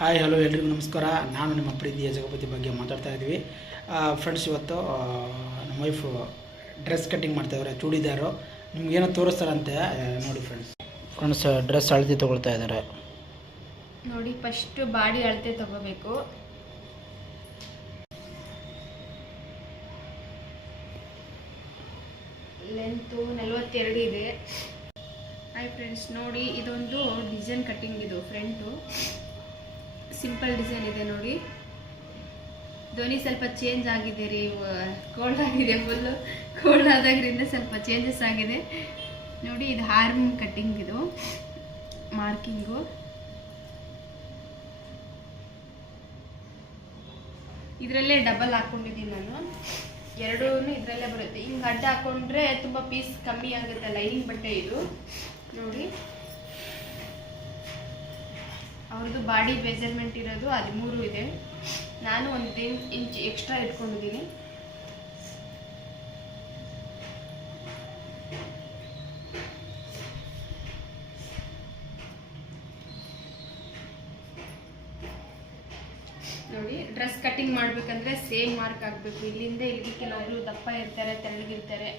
Hi hello ಎಲ್ರಿಗೂ ನಮಸ್ಕಾರ. ನಾನು ನಿಮ್ಮ ಪ್ರೀತಿಯ ಜಗಪತಿ ಬಗ್ಗೆ ಮಾತಾಡ್ತಾ ಇದ್ದೀವಿ. ಫ್ರೆಂಡ್ಸ್, ಇವತ್ತು ನಮ್ಮ ವೈಫ್ ಡ್ರೆಸ್ ಕಟ್ಟಿಂಗ್ ಮಾಡ್ತಾಯಿದ್ದಾರೆ. ಚೂಡಿದಾರು ನಿಮ್ಗೇನೋ ತೋರಿಸ್ತಾರಂತೆ ನೋಡಿ ಫ್ರೆಂಡ್ಸ್ ಡ್ರೆಸ್ ಅಳತೆ ತೊಗೊಳ್ತಾ ಇದ್ದಾರೆ ನೋಡಿ. ಫಸ್ಟ್ ಬಾಡಿ ಅಳತೆ ತಗೋಬೇಕು. ಲೆಂತು 42 ಇದೆ. ಹಾಯ್ ಫ್ರೆಂಡ್ಸ್, ನೋಡಿ ಇದೊಂದು ಡಿಸೈನ್ ಕಟ್ಟಿಂಗ್. ಇದು ಫ್ರಂಟು ಸಿಂಪಲ್ ಡಿಸೈನ್ ಇದೆ ನೋಡಿ. ಧ್ವನಿ ಸ್ವಲ್ಪ ಚೇಂಜ್ ಆಗಿದೆ ರೀ, ಕೋಲ್ಡ್ ಆಗಿದೆ, ಫುಲ್ಲು ಕೋಲ್ಡ್ ಆದಾಗ್ರಿಂದ ಸ್ವಲ್ಪ ಚೇಂಜಸ್ ಆಗಿದೆ ನೋಡಿ. ಇದು ಆರ್ಮ್ ಕಟ್ಟಿಂಗ್, ಇದು ಮಾರ್ಕಿಂಗು. ಇದರಲ್ಲೇ ಡಬಲ್ ಹಾಕ್ಕೊಂಡಿದ್ದೀನಿ ನಾನು. ಎರಡೂ ಇದರಲ್ಲೇ ಬರುತ್ತೆ. ಹಿಂಗೆ ಅಡ್ಡ ಹಾಕೊಂಡ್ರೆ ತುಂಬ ಪೀಸ್ ಕಮ್ಮಿ ಆಗುತ್ತೆ. ಲೈನಿಂಗ್ ಬಟ್ಟೆ ಇದು ನೋಡಿ. ಅವ್ರದ್ದು ಬಾಡಿ ಮೆಜರ್ಮೆಂಟ್ ಇರೋದು 13 ಇದೆ. ನಾನು 1 ಇಂಚ್ ಎಕ್ಸ್ಟ್ರಾ ಇಟ್ಕೊಂಡಿದ್ದೀನಿ. ನೋಡಿ, ಡ್ರೆಸ್ ಕಟ್ಟಿಂಗ್ ಮಾಡಬೇಕಂದ್ರೆ ಸೇಮ್ ಮಾರ್ಕ್ ಆಗಬೇಕು. ಇಲ್ಲಿಂದ ಇಲ್ಲಿಗೆ ಕೆಲವೊಬ್ರು ದಪ್ಪ ಇರ್ತಾರೆ, ತೆಳ್ಳಗಿರ್ತಾರೆ.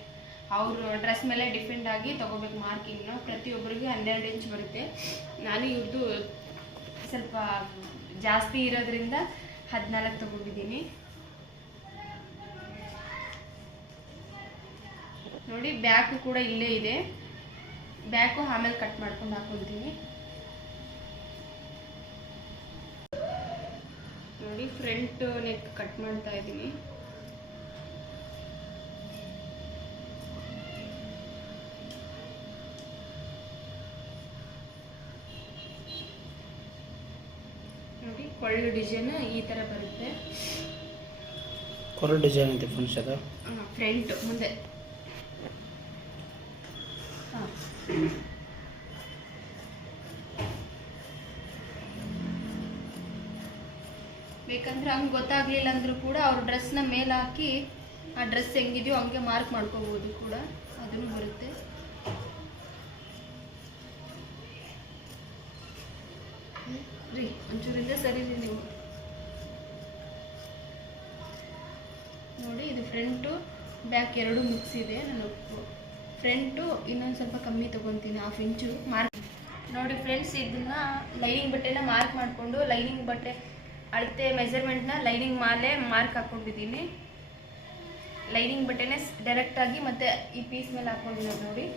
ಅವರು ಡ್ರೆಸ್ ಮೇಲೆ ಡಿಪೆಂಡ್ ಆಗಿ ತೊಗೋಬೇಕು ಮಾರ್ಕಿಂಗ್ನ. ಪ್ರತಿಯೊಬ್ಬರಿಗೆ 12 ಇಂಚ್ ಬರುತ್ತೆ. ನಾನು ಇವ್ರದ್ದು ಸ್ವಲ್ಪ ಜಾಸ್ತಿ ಇರೋದ್ರಿಂದ 14 ತಗೊಂಡಿದ್ದೀನಿ ನೋಡಿ. ಬ್ಯಾಕು ಕೂಡ ಇಲ್ಲೇ ಇದೆ. ಬ್ಯಾಕು ಆಮೇಲೆ ಕಟ್ ಮಾಡ್ಕೊಂಡು ಹಾಕೊಳ್ತೀನಿ ನೋಡಿ. ಫ್ರಂಟ್ ನೆಕ್ ಕಟ್ ಮಾಡ್ತಾ ಇದ್ದೀನಿ. ನೋಡಿ, ಕೊಳ್ಳು ಡಿಸೈನ್ ಈ ಥರ ಬರುತ್ತೆ. ಕೊರಳು ಡಿಸೈನ್ ಅಂತ ಫ್ರೆಂಡ್ಸ್, ಅದು ಫ್ರಂಟ್ ಮುಂದೆ. ಬೇಕಂದ್ರೆ ಹಂಗೆ ಗೊತ್ತಾಗ್ಲಿಲ್ಲ ಅಂದ್ರೂ ಕೂಡ ಅವ್ರ ಡ್ರೆಸ್ನ ಮೇಲೆ ಹಾಕಿ ಆ ಡ್ರೆಸ್ ಹೆಂಗಿದೆಯೋ ಹಂಗೆ ಮಾರ್ಕ್ ಮಾಡ್ಕೋಬೋದು ಕೂಡ, ಅದನ್ನು ಬರುತ್ತೆ. ರೀ ಒಂಚೂರಿಂದ ಸರಿ ರೀ ನೀವು ನೋಡಿ. ಇದು ಫ್ರಂಟು ಬ್ಯಾಕ್ ಎರಡು ಮಿಕ್ಸ್ ಇದೆ. ನಾನು ಫ್ರಂಟು ಇನ್ನೊಂದು ಸ್ವಲ್ಪ ಕಮ್ಮಿ ತೊಗೊತೀನಿ, 1/2 ಇಂಚು ಮಾರ್ಕ್ ನೋಡಿ. ಫ್ರೆಂಡ್ಸ್, ಇದನ್ನ ಲೈನಿಂಗ್ ಬಟ್ಟೆನ ಮಾರ್ಕ್ ಮಾಡಿಕೊಂಡು ಲೈನಿಂಗ್ ಬಟ್ಟೆ ಅಳತೆ ಮೆಜರ್ಮೆಂಟ್ನ ಲೈನಿಂಗ್ ಮೇಲೆ ಮಾರ್ಕ್ ಹಾಕ್ಕೊಂಡಿದ್ದೀನಿ. ಲೈನಿಂಗ್ ಬಟ್ಟೆನೇ ಡೈರೆಕ್ಟಾಗಿ ಮತ್ತೆ ಈ ಪೀಸ್ ಮೇಲೆ ಹಾಕ್ಕೊಂಡಿರೋದು ನೋಡಿ.